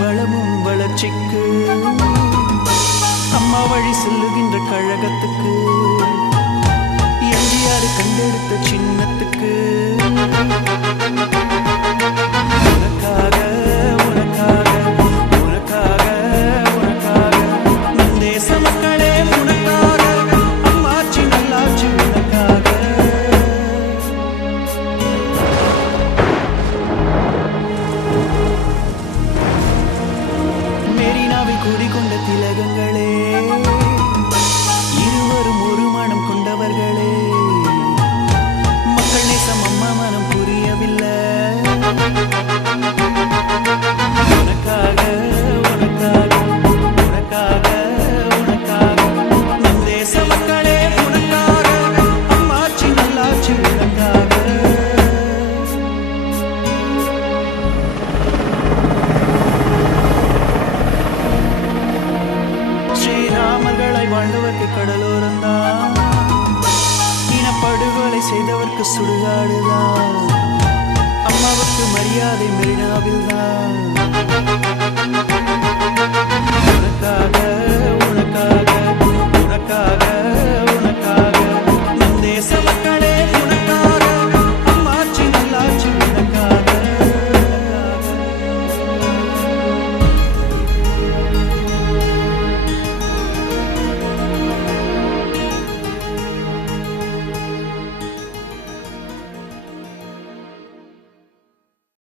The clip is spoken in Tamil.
வளமும் வளர்ச்சிக்கு அம்மா வழி செல்லுகின்ற கழகத்துக்கு எம்ஜிஆர் கண்டெடுத்த சின்னத்துக்கு உனக்காக உனக்காக உனக்காக உனக்காக நம் தேச மக்களே உனக்காக அம்மாச்சி நல்லாச்சி உனக்காக மெரினாவில் கூடிக்கொண்ட திலகங்களே